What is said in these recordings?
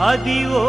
అదివో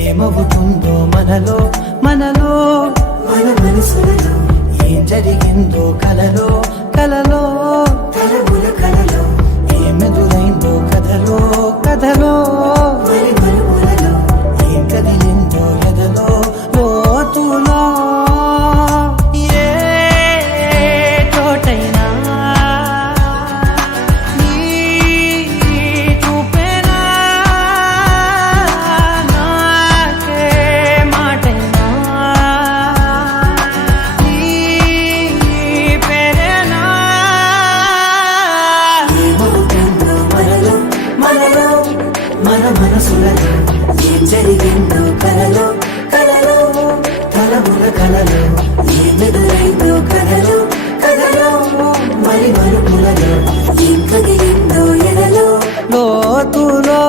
ఏమవుతుందో మనలో మనలో మన మనసులలో ఏం జరిగిందో కలలో కలలో తలముల కలలో ఏమెదురైందో కథలో కథలో మరి మరుపులలో ఏం కదిలిందో ఎదలో లోతులో ఏ చోటైనా నీ చూపేనా నాకే మాటైనా నీ పేరేనా ఏమవుతుందో మనలో మనలో మన మనసులలో ఏం జరిగిందో కలలో కలలో తలముల కలలో ఏమెదురైందో కథలో కథలో మరి మరుపులలో ఏం కదిలిందో ఎదలో లోతులో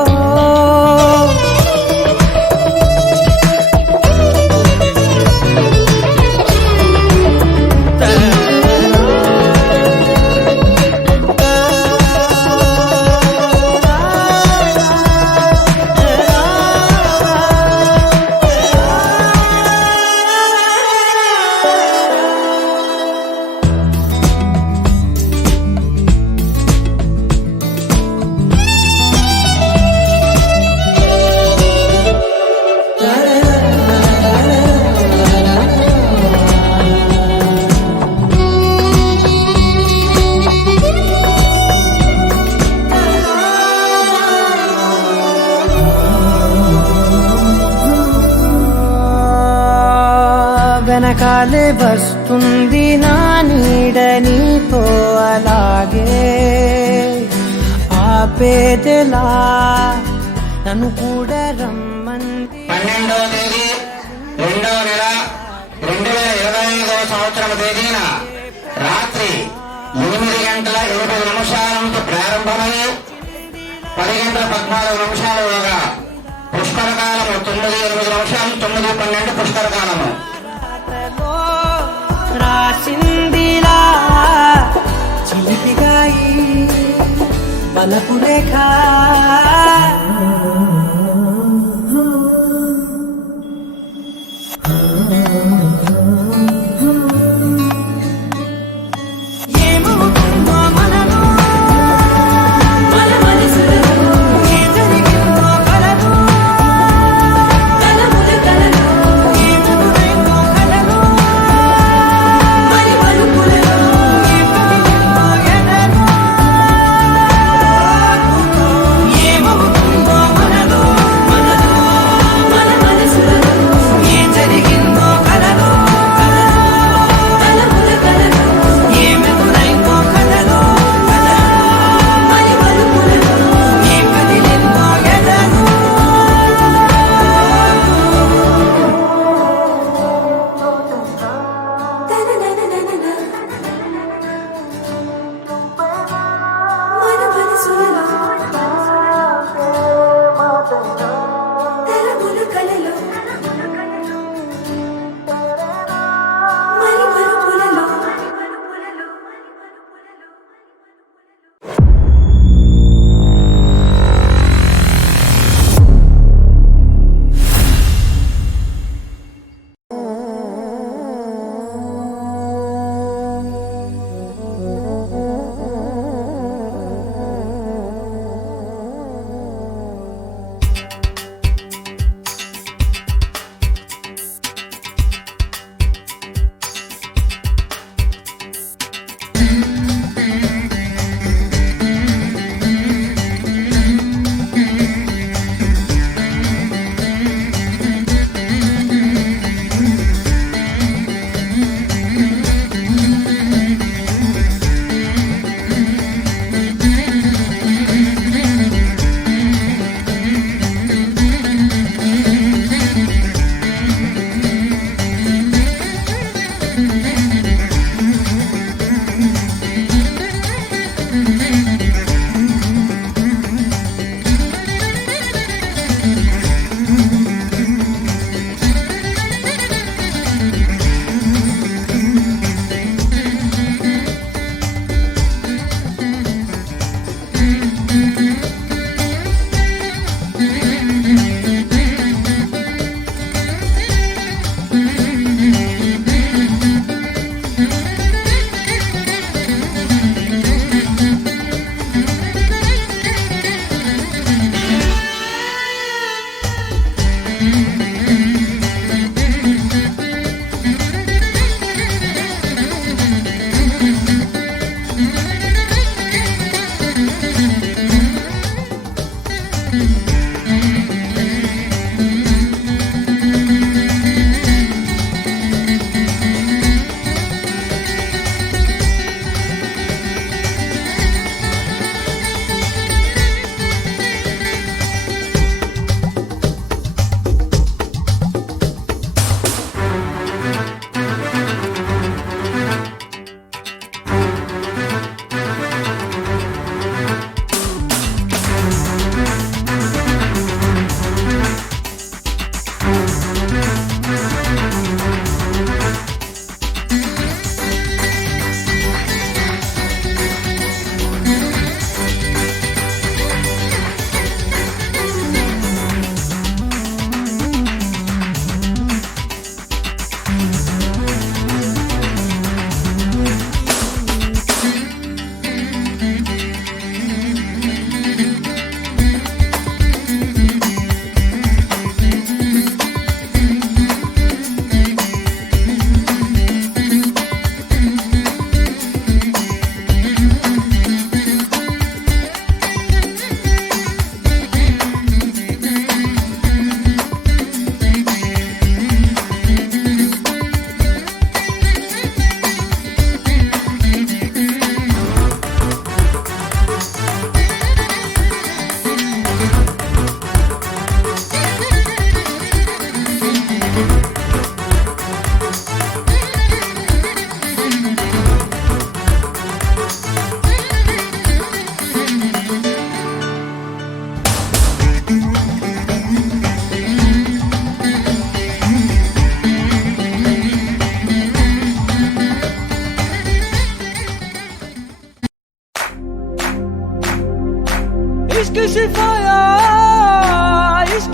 వెనకాలే వస్తుంది నా నీడ నీతో అలాగే ఆపేదెలా నన్ను కూడా రమ్మంది 12వ తేదీ 2వ నెల 2025వ సంవత్సరం తేదీన రాత్రి 8 గంటల 20 నిమిషాల నుంచి ప్రారంభమై 10 గంటల 14 నిమిషాలుగా పుష్కర కాలము 9-8 నిమిషాలు 9-12 పుష్కర కాలము రాసిందిలా చిలిపిగాయి బలపు రేఖ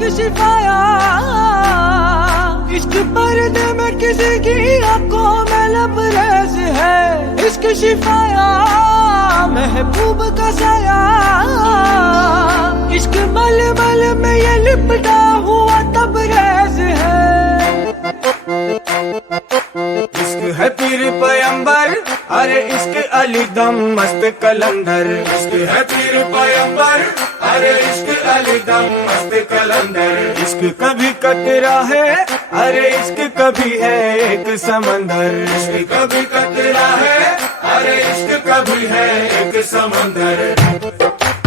शिफाया इश्क पर्दे में किसी की आंखों में लबरेज है इश्क शिफाया महबूब का साया इश्क मलमल में ये लिपटा हुआ तबरेज है इश्क है पीर पैगंबर अरे इश्क अली दम मस्त कलंदर इश्क है पीर पैगंबर अरे इश्क अली दम मस्त कलंदर इश्क कभी कतरा है अरे इश्क कभी है एक समंदर इश्क कभी कतरा है अरे इश्क कभी है एक समंदर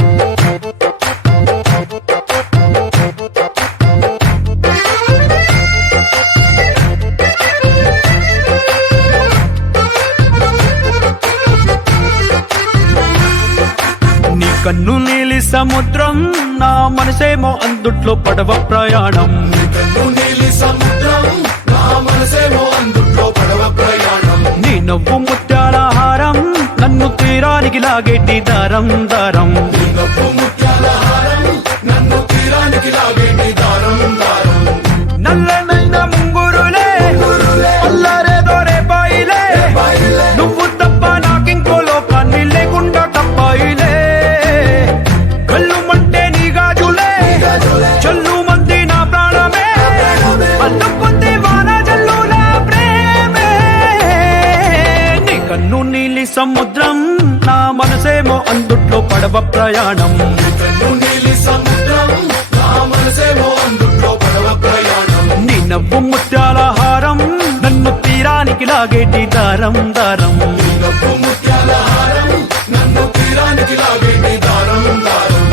కన్ను నీలి సముద్రం నా మనసేమో అందుట్లో పడవ ప్రయాణం కన్ను నీలి సముద్రం నా మనసేమో అందుట్లో పడవ ప్రయాణం నీ నవ్వు ముత్యాల హారం నన్ను తీరానికి లాగేటి దారం దారం నీ నవ్వు ముత్యాల హారం నన్ను తీరానికి లాగేటి దారం దారం నల్లనైన ముంగురులే అల్లరేదో రేపాయిలే నువ్వు తప్ప నాకింకో లోకాన్ని లేకుండా తప్పాయిలే చల్లు మంది నా ప్రాణమే అల్లుకుంది వాన జల్లుల ప్రేమే నీ కన్ను నీలి సముద్రం నా మనసేమో అందుట్లో పడవ ప్రయాణం కన్ను నీలి సముద్రం నా మనసేమో అందుట్లో పడవ ప్రయాణం నీ నవ్వు ముత్యాల హారం నన్ను తీరానికి లాగేటి దారం దారం నీ నవ్వు ముత్యాల హారం నన్ను తీరానికి లాగేటి దారం దారం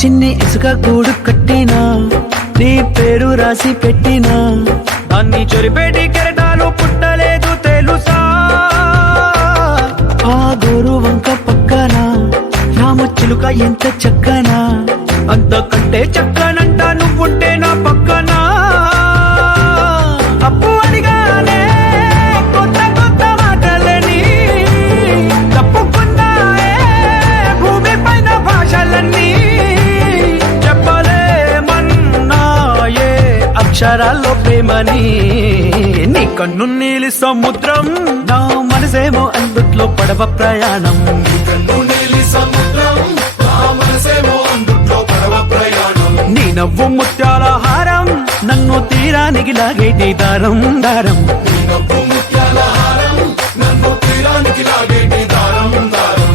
చిన్ని ఇసుక గూడు కట్టినా నీ పేరు రాసి పెట్టినా దాన్ని చెరిపేటి కెరటాలు పుట్టలేదు తెలుసా ఆ గోరు వంక పక్కన రామచిలుక ఎంత చక్కనా అంతకంటే చక్కనంట నువ్వుంటే నా పక్కన అప్పు అడిగానే కొత్త కొత్త మాటలని తప్పుకున్నాయే భూమి పైన భాషలన్నీ చెప్పలేమన్నాయే అక్షరాల్లో ప్రేమని నీ కన్ను నీలి సముద్రం నా మనసేమో అందుట్లో పడవ ప్రయాణం కన్ను నీలి సముద్రం నా మనసేమో అందుట్లో పడవ ప్రయాణం నీ నవ్వు ముత్యాల హారం నన్ను తీరానికి లాగేటి దారం దారం నీ నవ్వు ముత్యాల హారం నన్ను తీరానికి లాగేటి దారం దారం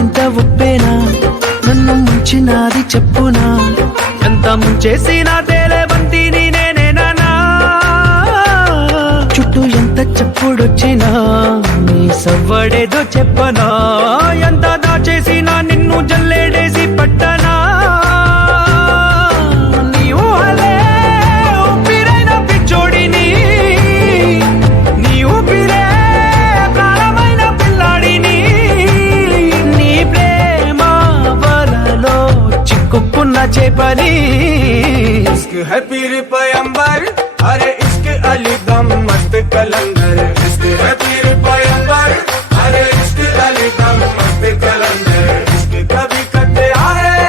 ఎంత ఉప్పేనా నన్ను ముంచినాది చెప్పునా ఎంత ముంచేసినా తేలేవంతి నేనేనా చుట్టూ ఎంత చెప్పుడొచ్చినా నీ సవ్వడేదో చెప్పనా ఎంత దాచేసినా నిన్ను జల్లేడేసి పట్టనా నీ ఊహలే ఊపిరైన పిచ్చోడిని నీ ఊపిరే ప్రాణమైన పిల్లాడిని నీ ప్రేమ వలలో చిక్కుకున్న చేపని इश्क है पीर पैगंबर अरे इश्क अली दम मस्त कलंदर इश्क है पीर पैगंबर अरे इश्क अली दम मस्त कलंदर इश्क कभी कतरा है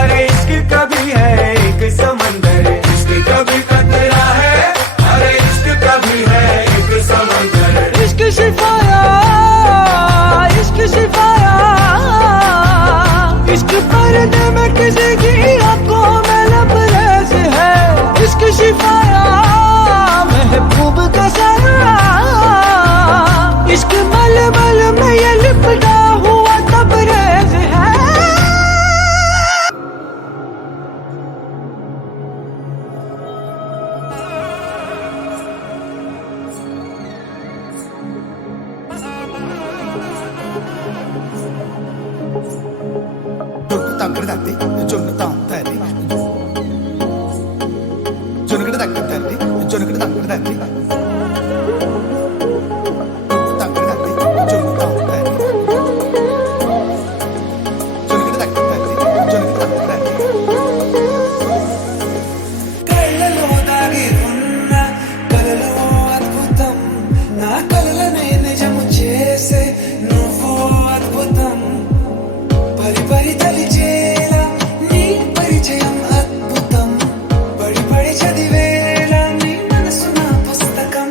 अरे इश्क कभी है एक समंदर इश्क कभी कतरा है अरे इश्क कभी है एक समंदर इश्क शिफाया इश्क पर्दे में किसी की आंखों में लबरेज है इश्क शिफाया महबूब का साया తగ్గడు తల్లి జొన్నుతాం తల్లి జొనుకుడు తగ్గడు తల్లి జొనుకుడు తగ్గడు తల్లి తగ్గడు తల్లి జొన్నుతాం తల్లి జొనుకుడు తగ్గడు తల్లి జొనుకుడు తగ్గడు తల్లి కళ్ళలో దాగి ఉన్న కలలో అద్భుతం నా కలలనే నిజము చేసే నువ్వు అద్భుతం పరి పరి తలిచేలా నీ పరిచయం అద్భుతం పడి పడి చదివేలా నీ మనసు నా పుస్తకం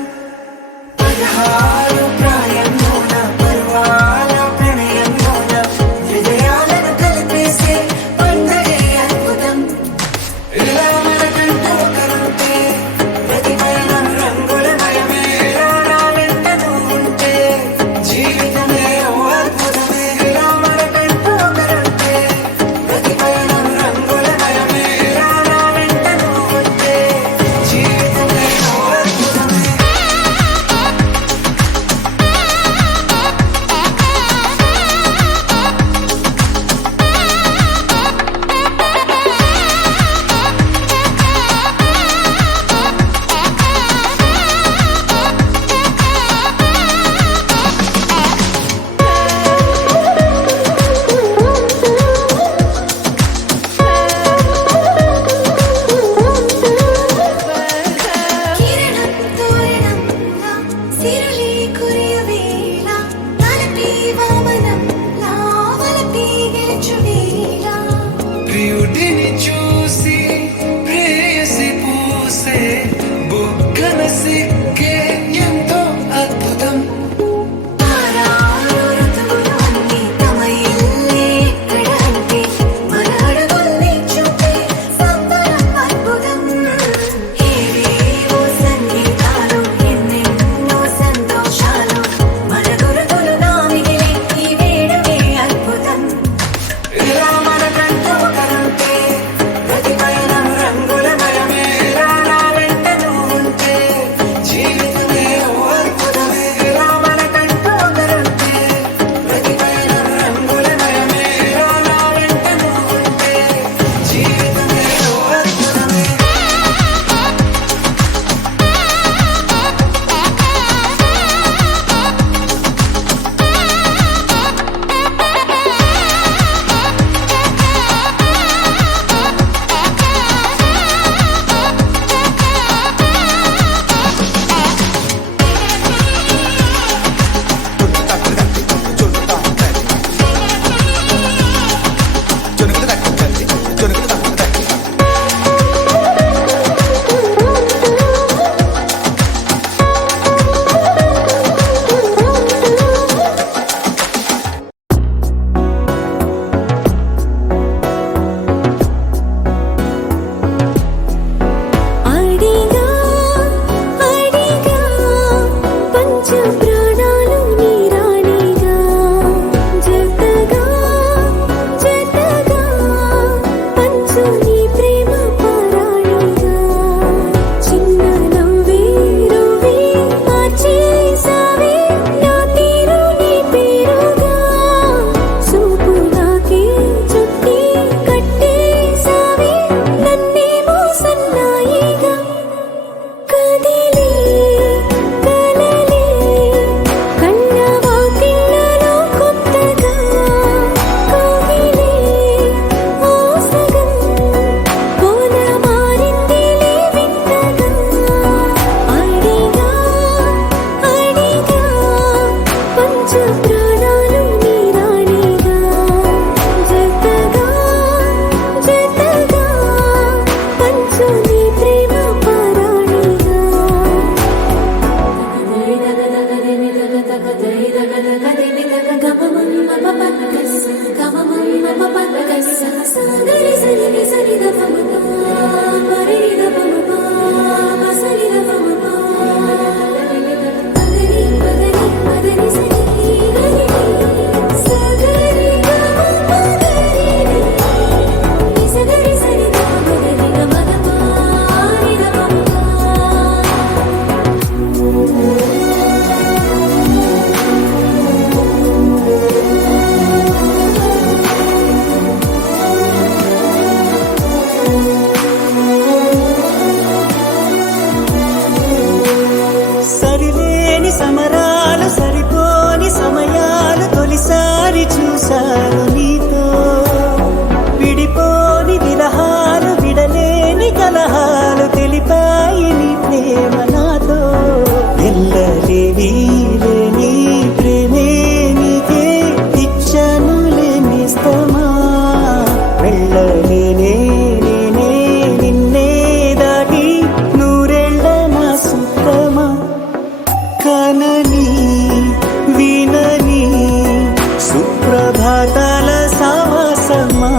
సుప్రభాతాల సావాసమా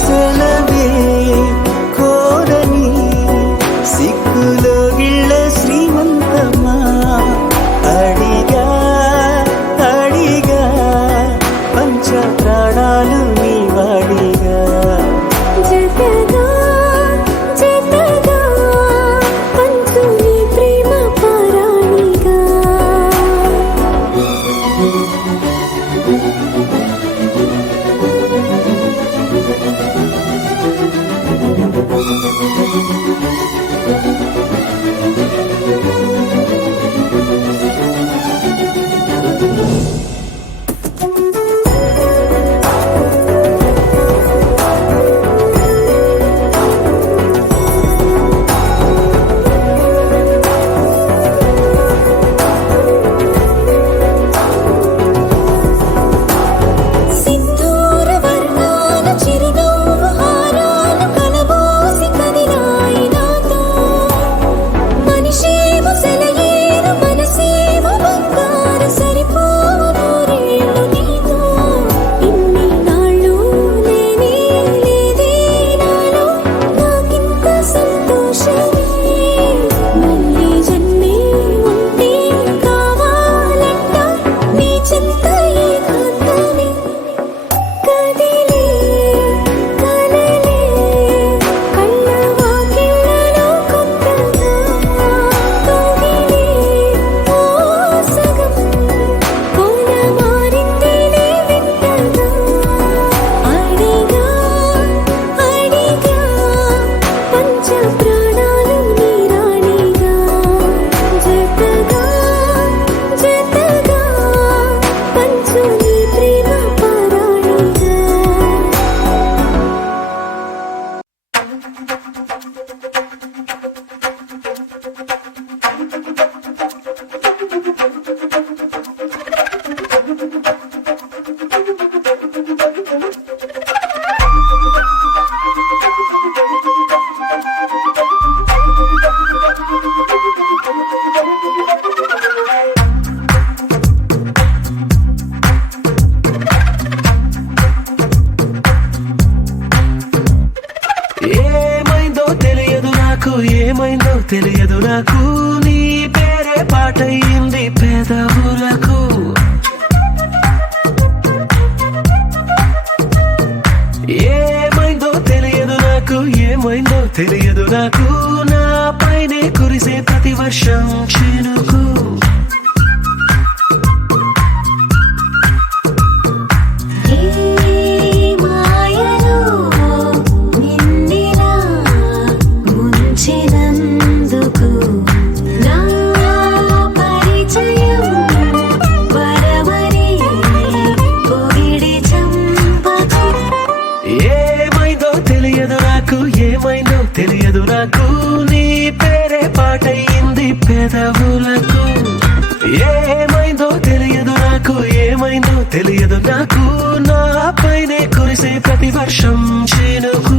సెలవే కోరని సిక్కులో గిళ్ళ శ్రీమంతమా అడిగా అడిగా పంచ ప్రాణాలు నీ వాడిగా జతగా జతగా పంచుని ప్రేమ పరాణిగా సింధూర వర్ణాల చిరునవ్వు హారాలు కలబోసి కదిలాయి నాతో మనిషేమో సెలయేరు మనసేమో బంగారు సరిపోవు నూరేళ్ళు నీతో ఇన్ని నాళ్ళు లేనే లేదే నాలో నాకింత సంతోషమే మళ్ళీ జన్మే ఉంటే కావాలంట నీ చింత ఏకాంతమే కదిలే కలలే కళ్ళ వాకిళ్ళలో కొత్తగా తొగిలే ఓ సగం కోన మారిందిలే వింతగా అడిగా అడిగా పంచ ప్రాణాలు నీ రాణిగా జతగా జతగా పంచు నీ ప్రేమ పరాణిగా ఏమైందో తెలియదు నాకు ఏమైందో తెలియదు నాకు నీ పేరే పాటయింది పెదవులకు ఏమైందో తెలియదు నాకు ఏమైందో తెలియదు నాకు నా పైనే కురిసే ప్రతి వర్షం చినుకు ఏ మాయలో నిండిలా ముంచినందుకు నా పరిచయం వరమని పొగిడి చంపకు ఏమైందో తెలియదు నాకు ఏమైందో తెలియదు నాకు నీ పేరే పాటయింది పెదవులకు ఏమైందో తెలియదు నాకు ఏమైందో తెలియదు నాకు నా పైనే కురిసే ప్రతి వర్షం చినుకు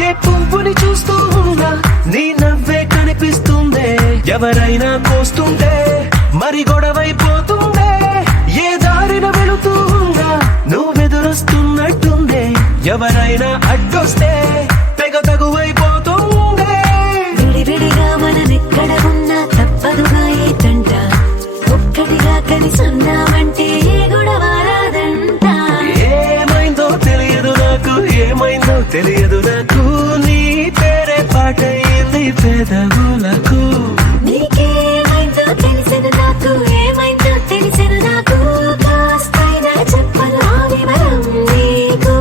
ఏ పువ్వుని చూస్తూ ఉన్నా నీ నవ్వే కనిపిస్తుందే ఎవరైనా కోస్తుంటే మరి గొడవైపోతుందే ఏ దారిన వెళుతూ ఉన్నా నువ్వెదురొస్తున్నట్టుందే ఎవరైనా అడ్డొస్తే తెగ తగువైపోతుందే విడివిడిగా మనమెక్కడ ఉన్నా తప్పదుగా ఏ తంట ఒక్కటిగా కలిసి ఉన్నామంటే ఏ గొడవ రాదంట ఏమైందో తెలియదు నాకు ఏమైందో తెలియదు నాకు నీ పేరే పాటయింది పెదవులకు నీకేమైందో తెలిసెను నాకు ఏమైందో తెలిసెను నాకు కాస్తైనా చెప్పను ఆ వివరం నీకు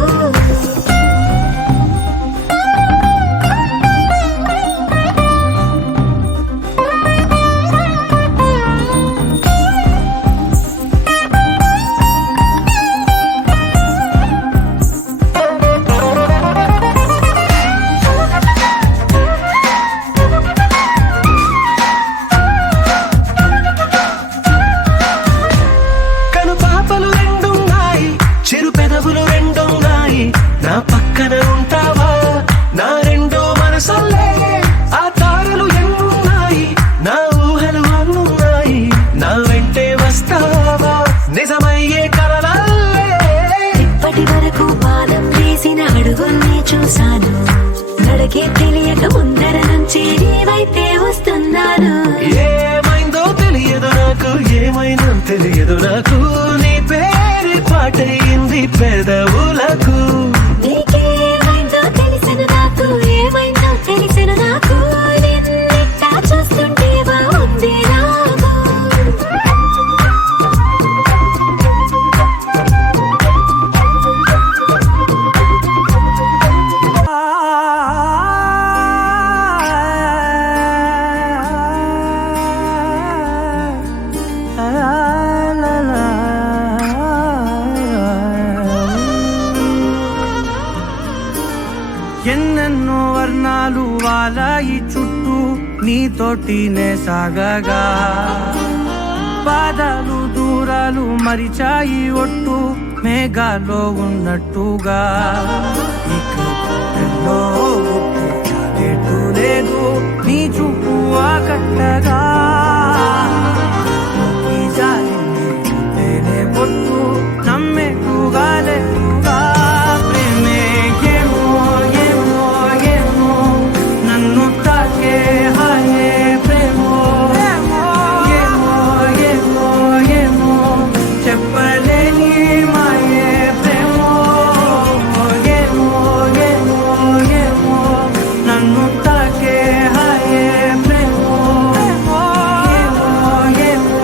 తెలియదు నాకు నీ పేరు పాటయింది పెదవులకు నీకేమైందో తెలిసిన నాకు ఏమైందో తెలిసిన నాకు నిన్నెట్టా చూస్తుంటే బాగుంది నాకు ఎన్నెన్నో వర్ణాలు వాలాయి చుట్టూ నీతోటినే సాగగా పాదాలు దూరాలు మరిచాయి ఒట్టు మేఘాలో ఉన్నట్టుగా ఇక గుండెల్లో గుట్టు లేదు నీ చూపు ఆకట్టగా ఈ జాలిని చూస్తేనే పొట్టు నమ్మేట్టుగా లేటుగా ప్రేమే ఏమో ఏమో ఏమో నన్ను తాకే హాయే ప్రేమో ఏమో ఏమో ఏమో చెప్పలేని మాయే ప్రేమో ఏమో ఏమో ఏమో నన్ను తాకే హాయే ప్రేమో ఏమో ఏమో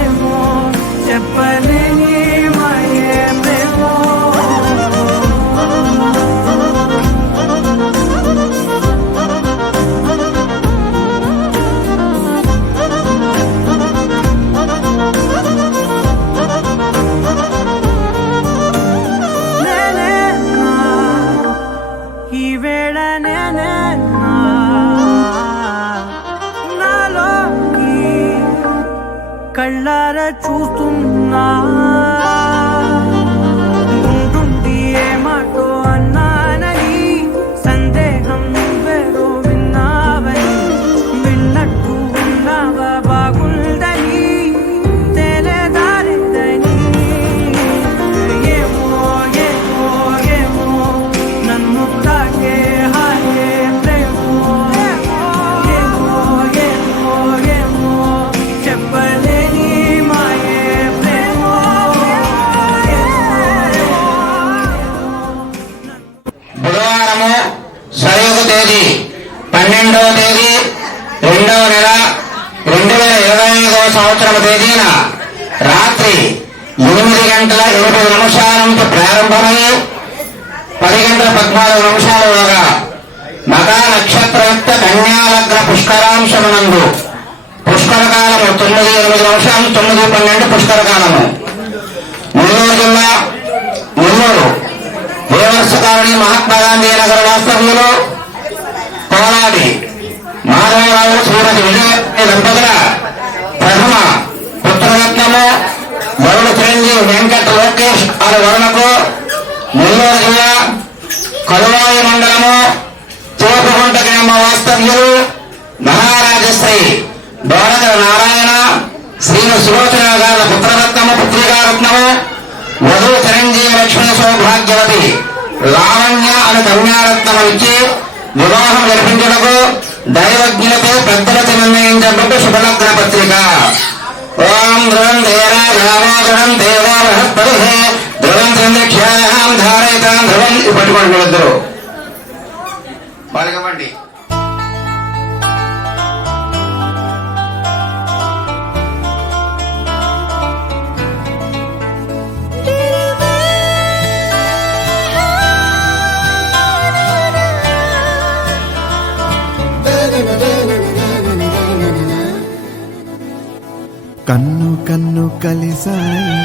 ఏమో చెప్పలేని మాయే ప్రేమో నేనేనా ఈ వేళ నేనేనా నాలోకి కళ్ళారా చూస్తున్నా ఉంటుండి ఏ మాటో అన్నానని సందేహం నువ్వేదో విన్నావని విన్నట్టు ఉన్నావా బాగుందని తెలియదారిద్దని ఏమో ఏమో ఏమో నన్ను తాకే హాయే ప్రేమో ఏమో ఏమో ఏమో చెప్పలేని మాయే ప్రేమో బుధవారము సరిహద్దు తేదీ 12వ తేదీ 2వ నెల 2025వ సంవత్సరం తేదీన రాత్రి 8 గంటల 8 నిమిషాల నుంచి ప్రారంభమై 10 గంటల 14 నిమిషాలుగా మగా నక్షత్రయుక్త కన్యాలగ్న పుష్కరాంశమునందు పుష్కరకాలము 9-8 నిమిషాలు 9-12 పుష్కరకాలము నెల్లూరు జిల్లా నెల్లూరు దేవర్షకారుని మహాత్మా గాంధీ నగర వాస్తవ్యులు కోలాడి మాధవరావు శ్రీమతి విజయ దంపతుల ప్రథమ పుత్రరత్నము వరుణ చిరంజీవి వెంకట లోకేష్ గారి వరుణకు నెల్లూరు జిల్లా కలువాయి మండలము తోపుగుంట గ్రామ వాస్తవ్యులు మహారాజశ్రీ దోరగ నారాయణ శ్రీను సులోచన గారి పుత్రరత్నము పుత్రికారత్నము వధు చిరంజీవి లక్ష్మీ సౌభాగ్యవతి లావణ్య అని కన్యారత్నం ఇచ్చి వివాహం జరిపించుటకు దైవజ్ఞులతో పెద్దలతో నిర్ణయించబడ్డ శుభలగ్న పత్రిక. ఓం ధ్రువం దేరా రామో ధ్రువం దేవో బృహస్పతి ధ్రువం చంద్రక్షాయాం ధారయితాం ధ్రువం పట్టుకోండి ఇద్దరు పాల్గొండి. కన్ను కన్ను కలిసాయి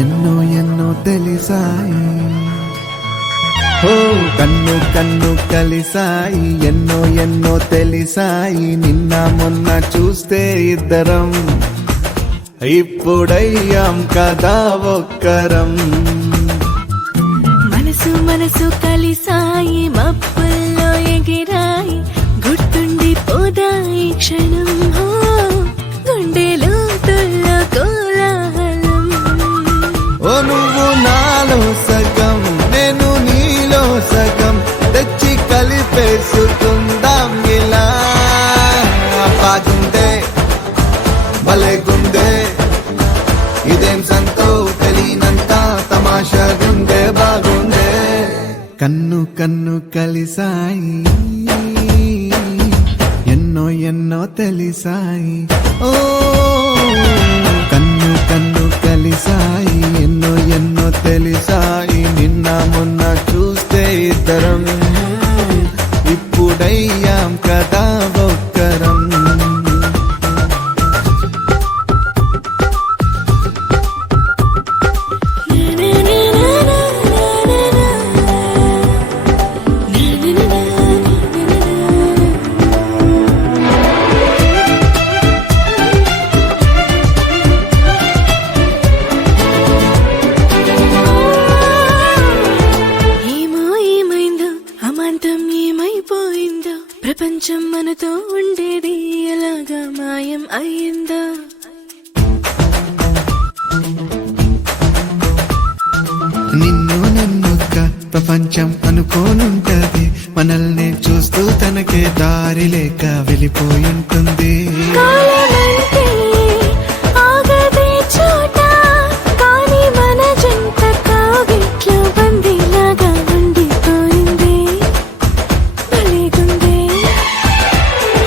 ఎన్నో ఎన్నో తెలిసాయి ఓ కన్ను కన్ను కలిసాయి ఎన్నో ఎన్నో తెలిసాయి నిన్న మొన్న చూస్తే ఇద్దరం ఇప్పుడయ్యాం కదా ఒక్కరం మనసు మనసు కలిసాయి మబ్బుల్లో ఎగిరాయి గుర్తుండి పోదాయి క్షణం హో గుండెలో తుల్లో కోలాహలం ఓ నువ్వు నాలో సగం నేను నీలో సగం తెచ్చి కలిపేసుకుందాం ఇలా బాగుందే భలేగుందే ఇదేం సంతో తెలియనంత తమాషాగుందే బాగుందే కన్ను కన్ను కలిసాయి ఎన్నో ఎన్నో తెలిసాయి ఓ కన్ను కన్ను కలిసాయి ఎన్నో ఎన్నో తెలిసాయి నిన్న మొన్న చూస్తే ఇద్దరం ఇప్పుడయ్యాం కదా ఒక్కరం ఏమో ఏమైందో అమాంతం ఏమైపోయిందో ప్రపంచం మనతో ఉండేది ఎలాగా మాయం అయ్యిందో నిన్ను నన్నొక్క ప్రపంచం అనుకోనుంటది మనల్ని చూస్తూ తనకే దారి లేక వెళ్ళిపోయుంటుంది కాలమంటే ఆగదే చోట కానీ మన జంట కాగిట్లో బందీలాగా ఉండిపోయింది భలేగుందే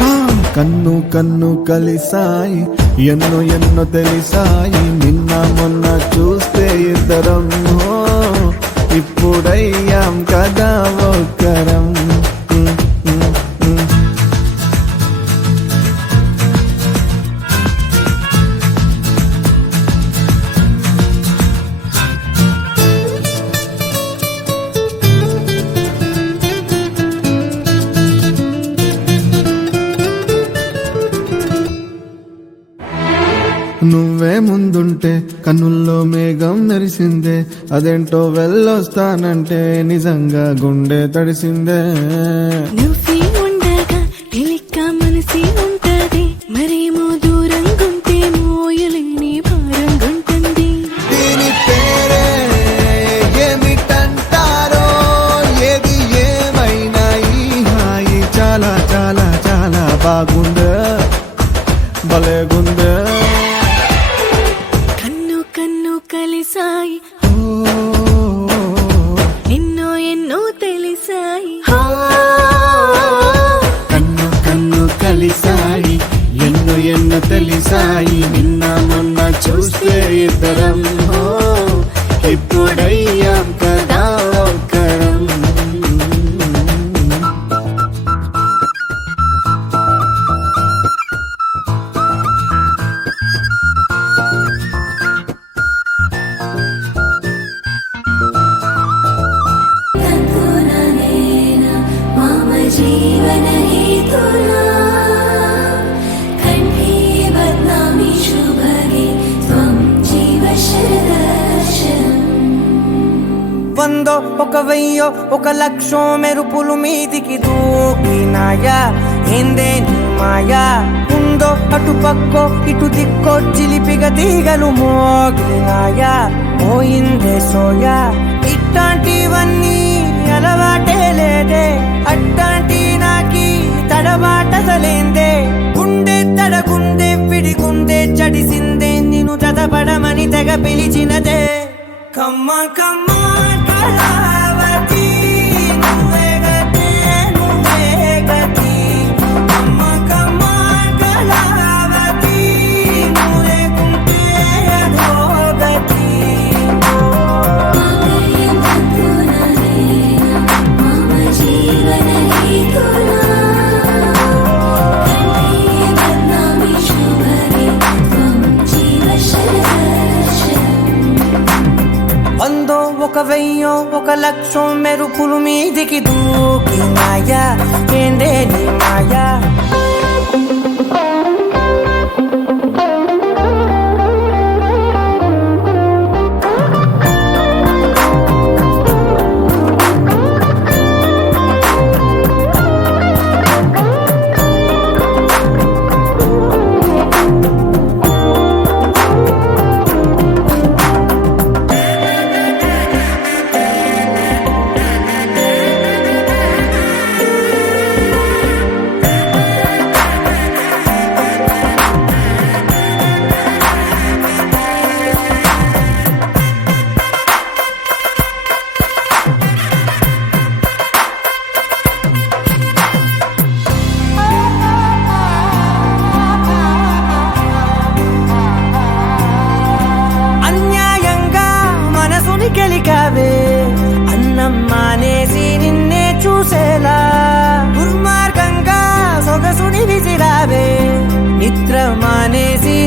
ఆ, కన్ను కన్ను కలిసాయి ఎన్నో ఎన్నో తెలిసాయి నిన్న మొన్న చూస్తే ఇద్దరం ఓ, ఇప్పుడయ్యాం కదా ఒక్కరం ఉమ్, ఉమ్, ఉమ్. నువ్వే ముందుంటే కన్నుల్లో మేఘం మెరిసిందే అదేంటో వెళ్ళొస్తానంటే నిజంగా గుండె తడిసిందే నువ్వే ఉండగా తెలిక్క మనసి ఉంటది మరేమో దూరంగుంటే మోయలేని భారంగుంటుంది దీని పేరే ఏమిటంటారో ఏది ఏమైనా ఈ హాయి చాలా చాలా చాలా బాగుందే భలేగుందే కన్ను కన్ను కలిసాయి ఓ, నిన్నో ఎన్నో తెలిసాయి కన్ను కన్ను కలిసాయి ఎన్నో ఎన్నో తెలిసాయి నిన్న మొన్న చూస్తే ఇద్దరం ఓ, ఇప్పుడయ్యాం కదా ఒక్కరం మమ జీవన హేతునా కంఠే బధ్నామి శుభగే త్వం జీవ శరదర్శనం వందో ఒక వెయ్యో ఒక లక్షో మెరుపులు మీదికి దూకినాయా ఏందే నీ మాయా ఉందో అటు పక్కో ఇటు దిక్కో చిలిపిగ తీగలు మోగినాయా పోయిందే సోయా ఇట్లాంటివన్నీ అలవాటే లేదే అట్లాంటి నాకి తడబాటదలేందే గుండె తడగుండె విడిగుండె చడిసిందే నిన్ను చదపడమని తెగ పిలిచినదే కమ్మ కమ్మ కళావతి నువ్వే గతే నువ్వే గతి కమ్మ కమ్మ కళావతి నువ్వు లేకుంటే అధోగతి మమ జీవన హేతునా కంఠే బధ్నామి శుభగే త్వం జీవ శరదర్శనం వందో ఒక వెయ్యో ఒక లక్షో మెరుపులు మీదికి దూకినాయా ఏందే నీ మాయా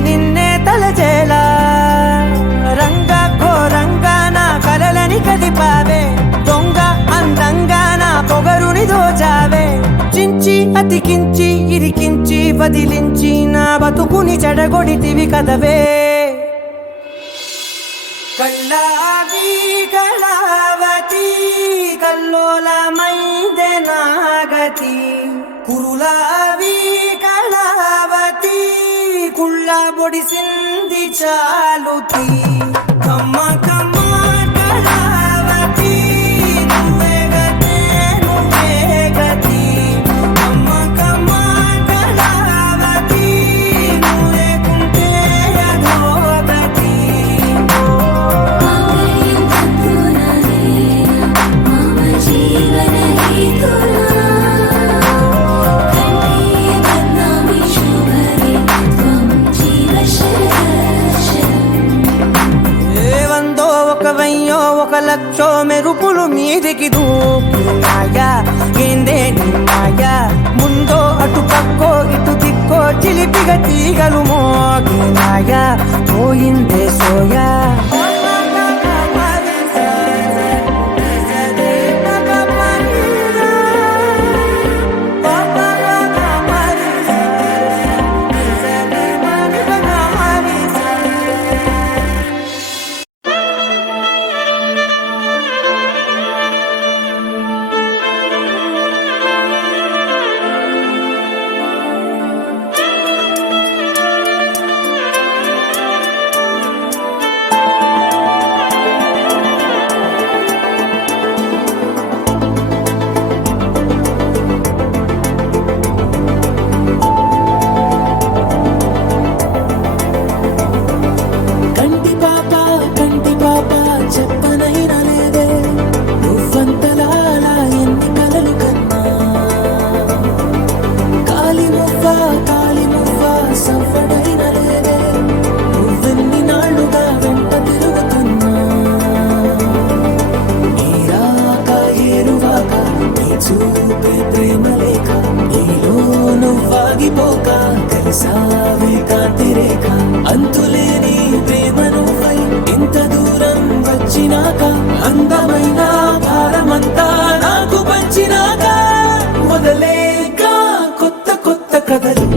నిన్నే తలచేలా రంగా ఘోరంగా నా కలలని కదిపావే దొంగ అందంగా నా పొగరుని దోచావే చించి అతికించి ఇరికించి వదిలించి నా బతుకుని చెడగొడితివి కదవే కళ్ళావి కళావతి కల్లోలమైందే నాగతి కురులావి కళావతి కుళ్ళ బొడిసింది చాలుతి కమ్మ కమ్మ కళావతి నువ్వే గతే నువ్వే గతి కమ్మ కమ్మ కళావతి నువ్వే కుంటే అధోగతి మాంగళ్యం తంతునా మమ జీవన హేతునా కంఠే బధ్నామి శుభగే త్వం జీవ శరదర్శనం వందో ఒక వెయ్యో ఒక లక్షో మెరుపులు మీదికి దూకున్నాయా ఏందే నిన్నాయా ముందో అటు పక్కో ఇటు దిక్కో చిలిపిగా తీగలు మోగినాయా పోయిందే సోయా కంటి పాప చెప్పనైనా లేదే నువ్వంతలా అలా ఎన్ని కలలు కన్నా కాలి మువ్వ సవ్వడైనా లేదే నువ్వెన్ని నాళ్ళుగా వెంట తిరుగుతున్నా నీరాక ఏరువాక నీ చూపే ప్రేమ లేక నీలో నువ్వాగిపోక కలిసావే కాంతి రేఖ అంతులేని ప్రేమ నువ్వై ఇంత దూరం వచ్చినాక అందమైన భారమంతా నాకు పంచినాక మొదలేక కొత్త కొత్త కథలు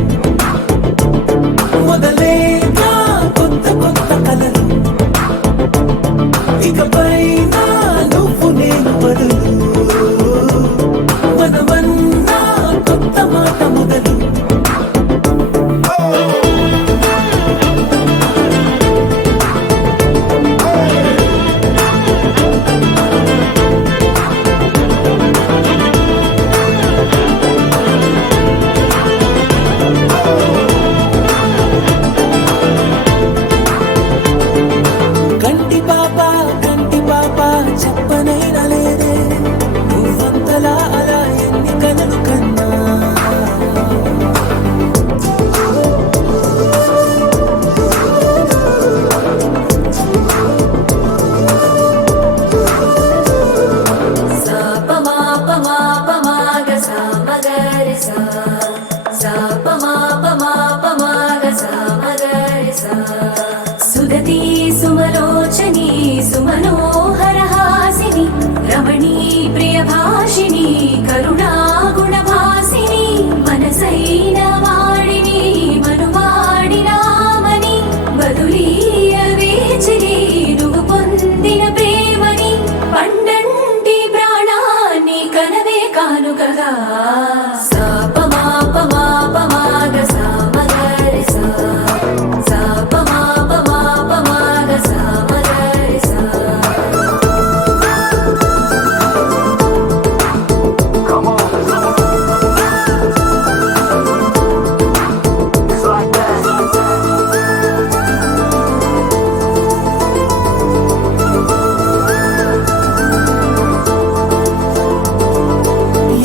మొదలేక కొత్త కొత్త కలలు ఇకపై నువ్వు నేను బదులు మనమన్నా కొత్త మాట మొదలు కంటి పాప చెప్పనైనా లేదే నువ్వంతలా అలా ఎన్ని కలలు కన్నా సా ప మా ప మా ప మా గ సా మ గ రి సా సా ప మా ప మా ప మా గ సా మ గ రి సా సుదతి సుమలోచని సుమనోహర హాసిని రమణీ ప్రియ భాషిని కరుణా గుణ భాసిని మనసైన వాడిని మనువాడి రామని బదులీయ వేచిని నువ్వు పొందిన ప్రేమని పండంటి ప్రాణాన్ని కనవే కానుకగా సా ప మా ప మా ప మా గ సా మ గ రి సా సా ప మా ప మా ప మా గ సా మ గ రి సా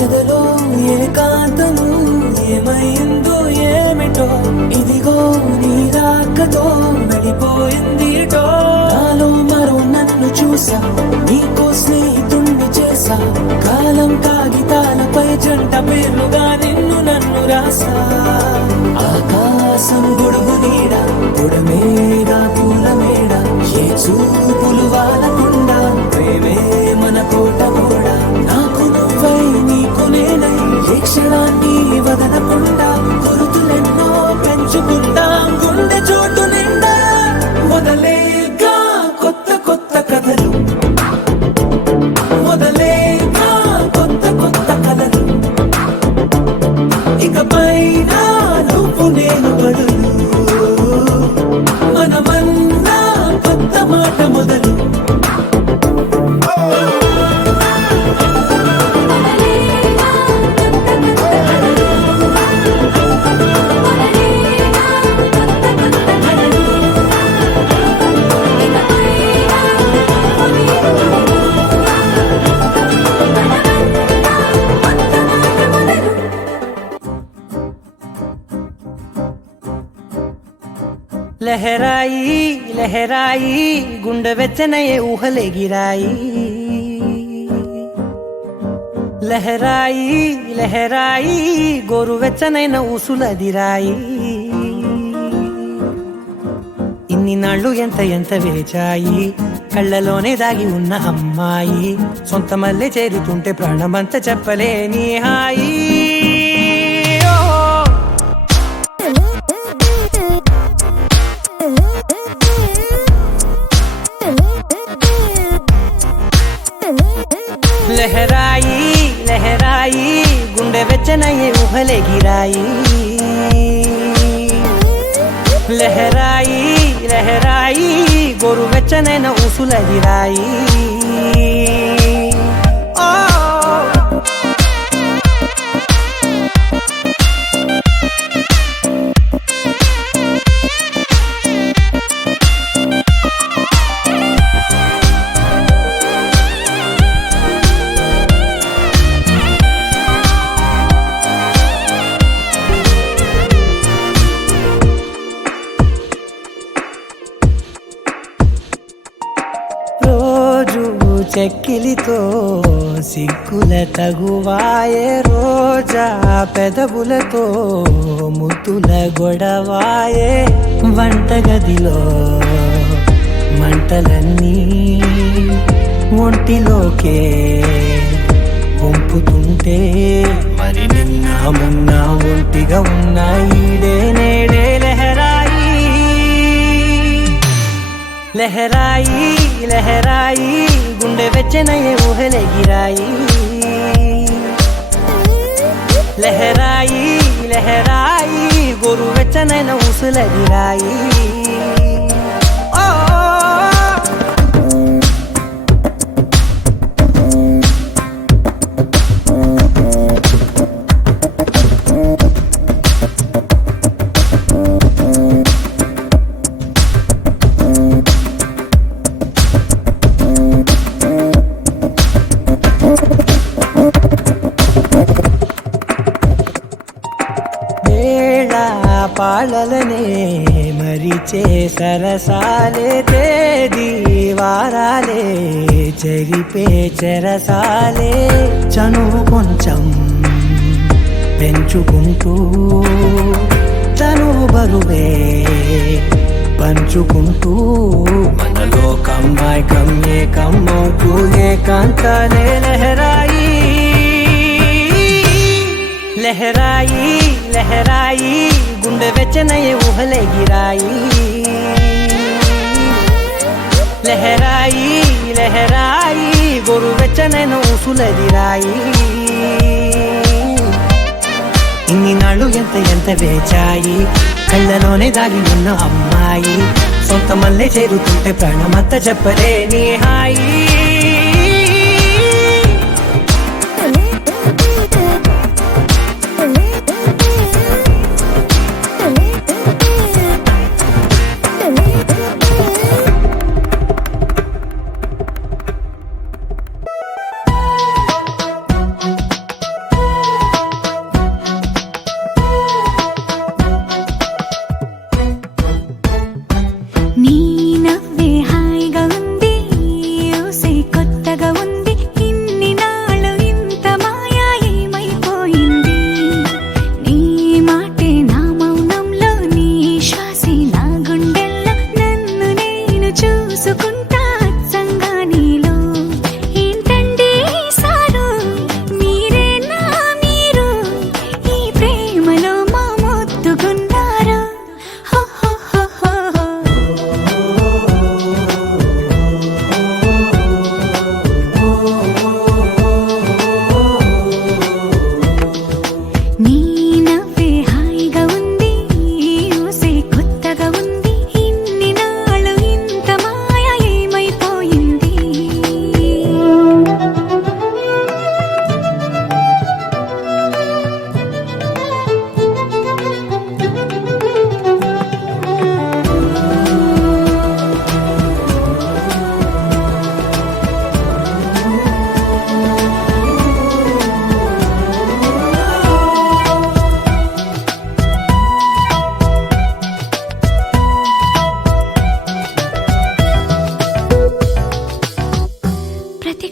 ఎదలో ఏకాంతము ఏమైందో ఏమిటో ఇదిగో నీ రాకతో వెళ్ళిపోయిందిటో నాలో మరో నన్ను చూసా నీకో స్నేహితుణ్ణి చేసా కాలం కాగితాలపై జంట పేర్లుగా నిన్ను నన్ను రాసా ఆకాశం గొడుగు నీడ లహరాయి లహరాయి గుండె వెచ్చనయే ఊహలెగిరాయి లహరాయి లహరాయి గోరు వెచ్చనైన ఊసులదిరాయి ఇన్ని నాళ్ళు ఎంత వేచాయి కళ్ళలోనే దాగి ఉన్న అమ్మాయి సొంత మల్లె చేరుతుంటే ప్రాణమంతా చెప్పలేని హాయి లహరాయి లహరాయి గుండె వెచ్చనయ్యే ఊహలెగిరాయి లహరాయి లహరాయి గోరు వెచ్చనైన ఊసులదిరాయి చెక్కిలితో సిగ్గుల తగువాయే రోజా పెదవులతో ముద్దుల గొడవాయే వంటగదిలో మంటలన్నీ ఒంటిలోకే వంపుతుంటే మరి నిన్న మొన్న ఒంటిగా ఉన్న ఈడే నేడే లహరాయి లహరాయి లహరాయి గుండె వెచ్చనయ్యే ఊహలెగిరాయి లహరాయి లహరాయి గోరు వెచ్చనైన ఊసులదిరాయి పాలలనే మరిచే సరసాలే తేదీ వారాలే చెరిపే చెరసాలే చనువు కొంచెం పెంచుకుంటూ చనువు బరువే పంచుకుంటూ మనలో కమ్మాయి కమ్మే కమ్మవుతూ ఏకాంతాలే లహరాయి లహరాయి లహరాయి గుండె వెచ్చనయ్యే ఊహలెగిరాయి లహరాయి లహరాయి గోరు వెచ్చనైన ఊసులదిరాయి ఇన్ని నాళ్ళు ఎంత వేచాయి కళ్ళలోనే దాగి ఉన్న అమ్మాయి సొంత మల్లె చేరుతుంటే ప్రాణమంతా చెప్పలేని హాయి నీ నవ్వే హాయిగా ఉంది ఊసే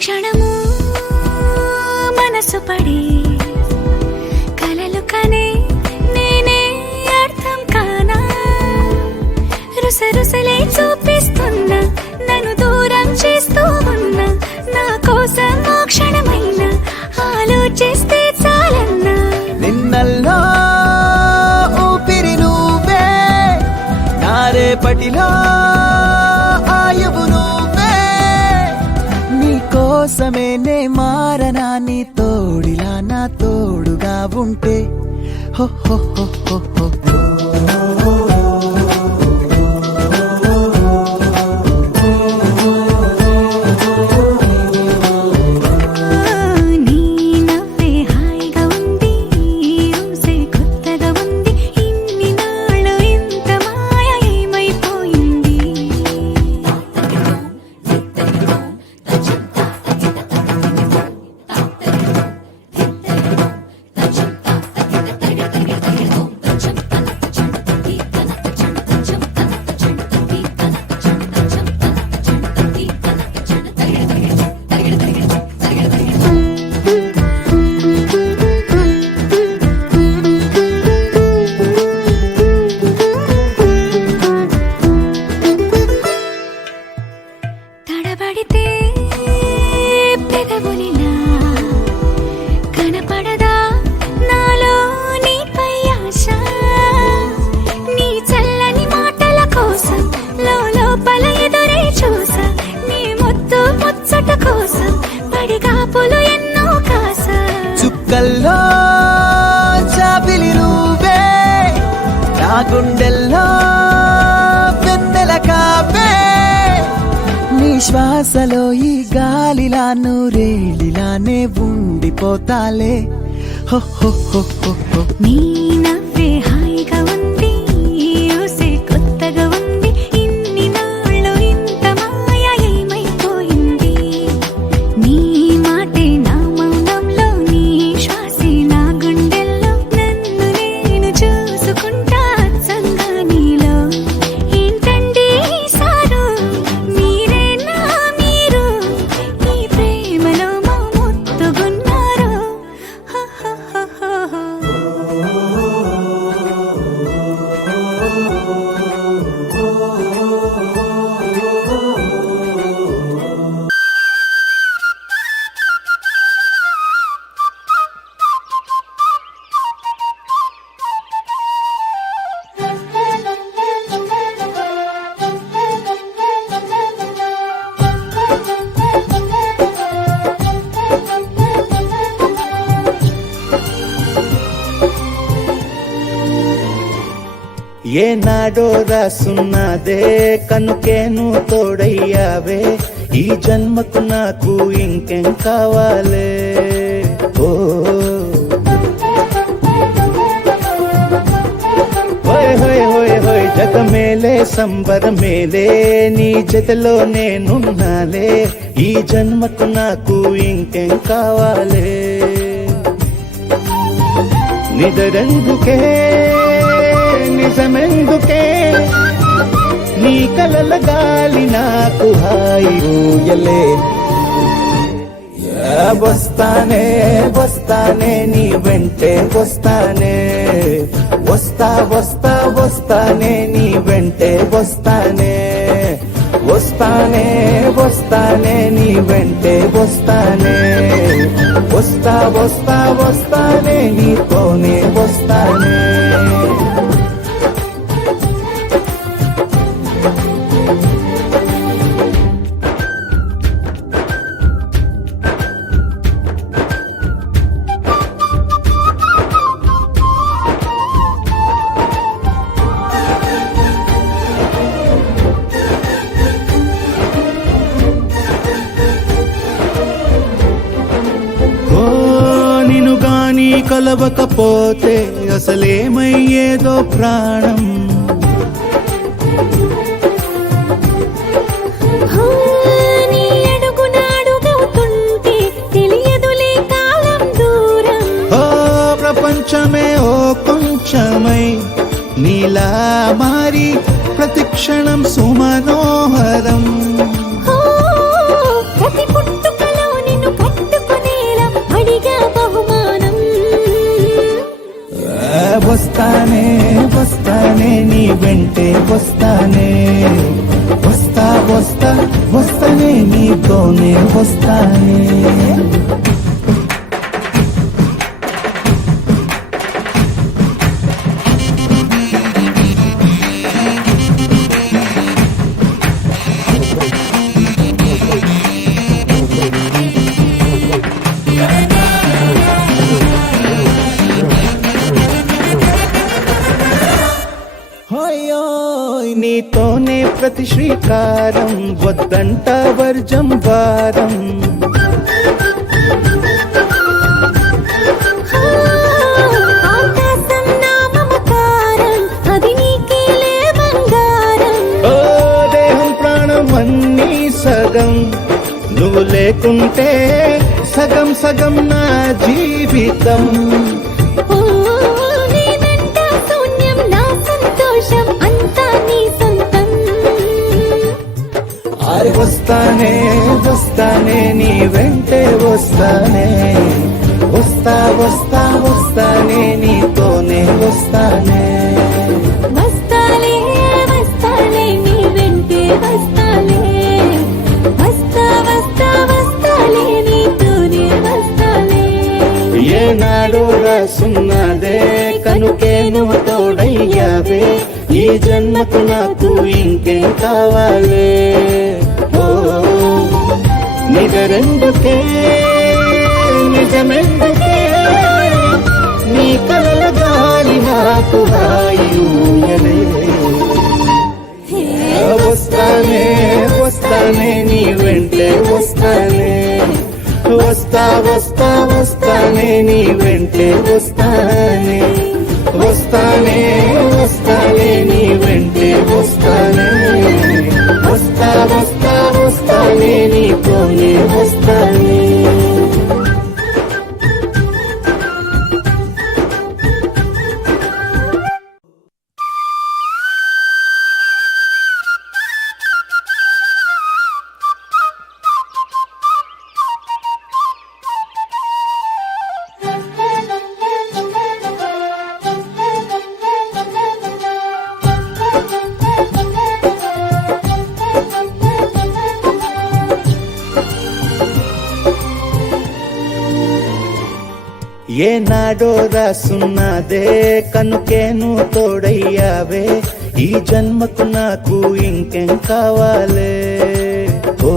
క్షణము మనసు పడి కలలు కనే నేనే అర్థం కానా రుసరుసలే చూపిస్తున్నా నన్ను దూరం చేస్తూ ఉన్నా నా కోసం ఆ క్షణమైన ఆలోచిస్తే చాలన్నా నిన్నల్లో ఊపిరి నువ్వే నా రేపటిలో ఆయువు నువ్వే నీ కోసమే నే మారనా నీ తోడిలా నా తోడుగా ఉంటే హో హో హో హో హో నీ నవ్వే హాయిగా ఉంది ఊసే కొత్తగా ఉంది ఇన్ని నాళ్ళు ఇంత మాయ ఏమైపోయింది తడబడితే పెదవులిలా కనపడదా నాలో నీపై ఆశ నీ చల్లని మాటల కోసం లోపల ఎదురే చూసా నీ ముద్దు ముచ్చట కోసం పడిగాపులు ఎన్నో కాసా చుక్కల్లో చాపిలి నువ్వే నా గుండెల్లో వెన్నెల కావే నీ శ్వాసలో ఈ గాలిలా నూరేలిలానే ఉండిపోతాలే హో హో హో హో హో నీ నవ్వే హాయిగా ఉంది ఊసే కొత్తగా ఉంది ఇన్ని నాళ్ళు ఇంత మాయ ఏమైపోయింది నీ మాటే నా మౌనంలో నీ శ్వాసే నా గుండెల్లో నన్ను నేను చూసుకుంటా అచ్చంగా నీలో ఏంటండి సారు మీరేనా మీరు ఈ ప్రేమలో మా ముత్తుగున్నారు హో హో హో హో ఏనాడో రాసున్నదే కనుకేను తోడయ్యావే ఈ జన్మకు నాకు ఇంకేం కావాలే ఓ హోయ్ హోయ్ హోయ్ హోయ్ జగ మేలే సంబర మేలే నీ జతలో నేనున్నాలే ఈ జన్మకు నాకు ఇంకేం కావాలే నిదరెందుకే నిజమెందుకే నీ కలల గాలి నాకు హాయి ఊయలే వస్తానే వస్తానే నీ వెంటే వస్తానే వస్తా వస్తా వస్తానే నీ వెంటే వస్తానే వస్తానే వస్తానే నీ వెంటే వస్తానే వస్తా వస్తా వస్తానే నీతోనే వస్తానే కలవకపోతే అసలేమయ్యేదో ప్రాణం నీ అడుగునాడుగవుతుంటే తెలియదులే కాలం దూరం ఓ ప్రపంచమే ఓ కొంచెమై నీలా మారి ప్రతిక్షణం సుమనోహరం ప్రతి పుట్టుకలో వస్తా వస్తా వస్తానే నీతోనే వస్తానే హోయ్ నీతోనే ప్రతి శ్రీకారం వద్దంట వర్జం వారం ఆకాశం నా మమకారం అది నీకేలే బంగారం ఓ దేహం ప్రాణం అన్నీ సగం నువ్వు లేకుంటే సగం సగం నా జీవితం ఓ నేనంట శూన్యం నా సంతోషం అంతా నీ సొంతం ఆరి వస్తానే వస్తానే నీ వెంటే వస్తానే వస్తా వస్తా వస్తానే నీతోనే వస్తానే వస్తాలే వస్తాలే నీ వెంటే వస్తాలే వస్తా వస్తా వస్తాలే నీతోనే వస్తాలే ఏనాడు రాసున్నదే కనుకే నువ్వు తోడయ్యావే ఈ జన్మకు నాకు ఇంకేం కావాలే ఓ నిజరెందుకే నిజమెందుకే నీ కలల గాలి నాకు హాయిలే వస్తానే వస్తానే నీ వెంటే వస్తానే వస్తా వస్తా వస్తానే నీ వెంటే వస్తానే వస్తానే వస్తానే నీ వెంటే వస్తానే వస్తా వస్తా వస్తానే నీతోనే వస్తానే ఏనాడో రాసున్నదే కనుకేను తోడయ్యావే ఈ జన్మకు నాకు ఇంకేం కావాలే ఓ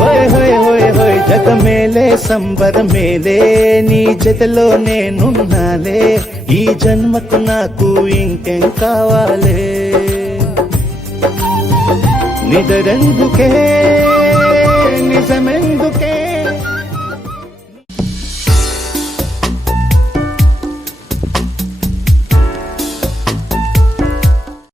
హోయ్ హోయ్ హోయ్ హోయ్ జగ మేలే సంబర మేలే నీ జతలో నేనున్నాలే ఈ జన్మకు నాకు ఇంకేం కావాలే నిదరెందుకే